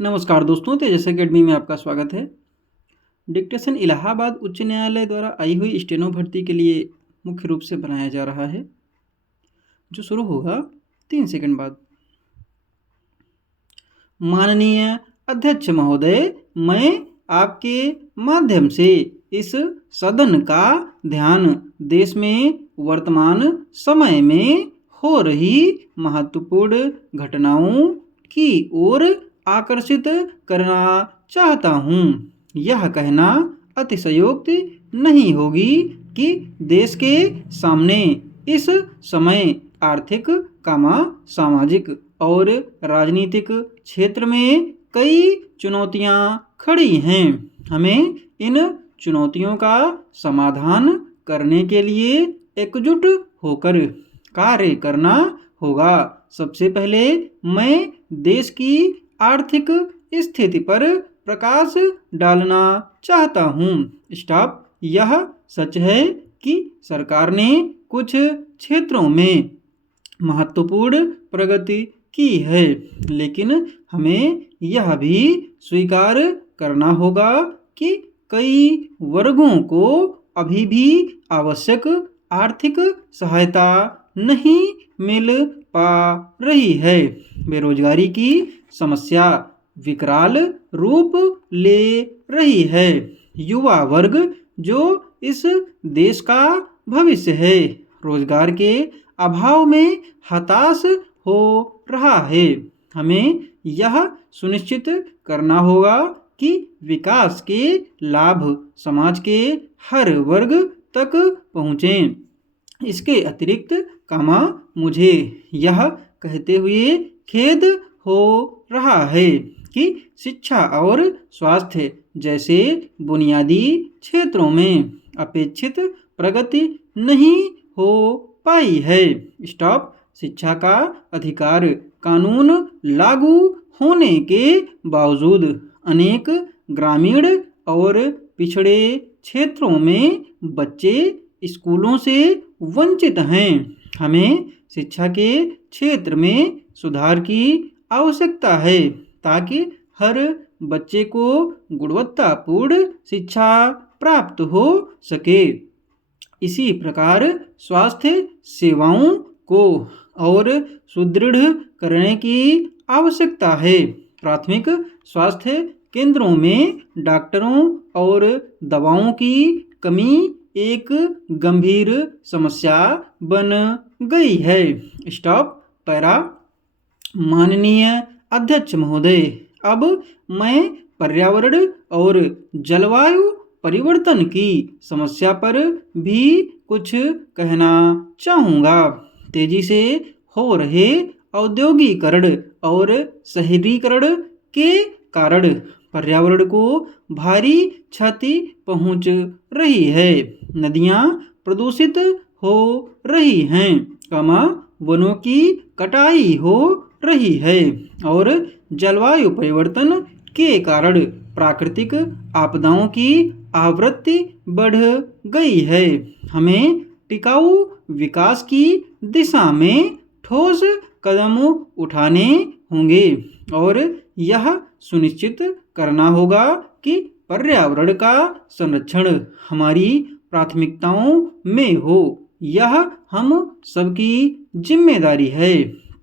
नमस्कार दोस्तों, तेजस एकेडमी में आपका स्वागत है। डिक्टेशन इलाहाबाद उच्च न्यायालय द्वारा आई हुई स्टेनो भर्ती के लिए मुख्य रूप से बनाया जा रहा है, जो शुरू होगा 3 सेकंड बाद। माननीय अध्यक्ष महोदय, मैं आपके माध्यम से इस सदन का ध्यान देश में वर्तमान समय में हो रही महत्वपूर्ण घटनाओं की ओर आकर्षित करना चाहता हूँ। यह कहना अतिशयोक्ति नहीं होगी कि देश के सामने इस समय आर्थिक, सामाजिक और राजनीतिक क्षेत्र में कई चुनौतियां खड़ी हैं। हमें इन चुनौतियों का समाधान करने के लिए एकजुट होकर कार्य करना होगा। सबसे पहले मैं देश की आर्थिक स्थिति पर प्रकाश डालना चाहता हूँ। स्टॉप। यह सच है कि सरकार ने कुछ क्षेत्रों में महत्वपूर्ण प्रगति की है, लेकिन हमें यह भी स्वीकार करना होगा कि कई वर्गों को अभी भी आवश्यक आर्थिक सहायता नहीं मिल पा रही है। बेरोजगारी की समस्या विकराल रूप ले रही है। युवा वर्ग जो इस देश का भविष्य है, रोजगार के अभाव में हताश हो रहा है। हमें यह सुनिश्चित करना होगा कि विकास के लाभ समाज के हर वर्ग तक पहुँचें। इसके अतिरिक्त मुझे यह कहते हुए खेद हो रहा है कि शिक्षा और स्वास्थ्य जैसे बुनियादी क्षेत्रों में अपेक्षित प्रगति नहीं हो पाई है। स्टॉप। शिक्षा का अधिकार कानून लागू होने के बावजूद अनेक ग्रामीण और पिछड़े क्षेत्रों में बच्चे स्कूलों से वंचित हैं। हमें शिक्षा के क्षेत्र में सुधार की आवश्यकता है ताकि हर बच्चे को गुणवत्तापूर्ण शिक्षा प्राप्त हो सके। इसी प्रकार स्वास्थ्य सेवाओं को और सुदृढ़ करने की आवश्यकता है। प्राथमिक स्वास्थ्य केंद्रों में डॉक्टरों और दवाओं की कमी एक गंभीर समस्या बन गई है। स्टॉप। पैरा। माननीय अध्यक्ष महोदय, अब मैं पर्यावरण और जलवायु परिवर्तन की समस्या पर भी कुछ कहना चाहूँगा। तेजी से हो रहे औद्योगिकरण और शहरीकरण के कारण पर्यावरण को भारी क्षति पहुंच रही है। नदियां प्रदूषित हो रही हैं, वनों की कटाई हो रही है और जलवायु परिवर्तन के कारण प्राकृतिक आपदाओं की आवृत्ति बढ़ गई है। हमें टिकाऊ विकास की दिशा में ठोस कदम उठाने होंगे और यह सुनिश्चित करना होगा कि पर्यावरण का संरक्षण हमारी प्राथमिकताओं में हो। यह हम सबकी जिम्मेदारी है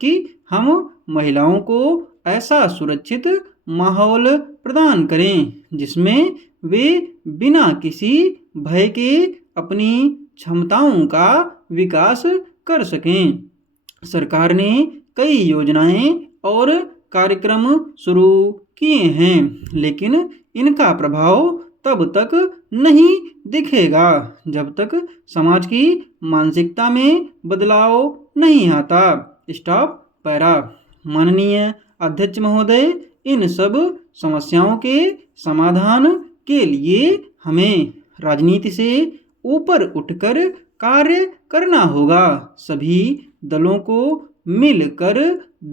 कि हम महिलाओं को ऐसा सुरक्षित माहौल प्रदान करें जिसमें वे बिना किसी भय के अपनी क्षमताओं का विकास कर सकें। सरकार ने कई योजनाएं और कार्यक्रम शुरू किए हैं, लेकिन इनका प्रभाव तब तक नहीं दिखेगा जब तक समाज की मानसिकता में बदलाव नहीं आता। स्टॉप। पैरा। माननीय अध्यक्ष महोदय, इन सब समस्याओं के समाधान के लिए हमें राजनीति से ऊपर उठकर कार्य करना होगा। सभी दलों को मिलकर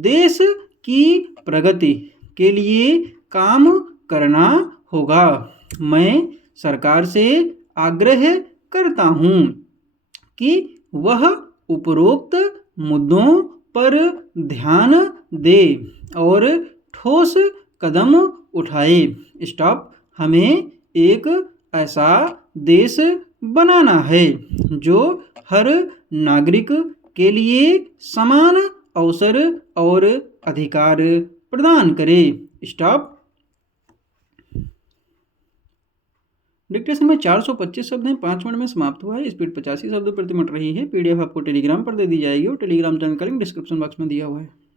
देश की प्रगति के लिए काम करना होगा। मैं सरकार से आग्रह करता हूँ कि वह उपरोक्त मुद्दों पर ध्यान दे और ठोस कदम उठाए। स्टॉप, हमें एक ऐसा देश बनाना है जो हर नागरिक के लिए समान अवसर और अधिकार प्रदान करे। स्टॉप। डिक्टेशन में 425 शब्द हैं, 5 मिनट में समाप्त हुआ है। स्पीड 85 शब्द प्रति मिनट रही है। PDF आपको टेलीग्राम पर दे दी जाएगी और टेलीग्राम चैनल का लिंक डिस्क्रिप्शन बॉक्स में दिया हुआ है।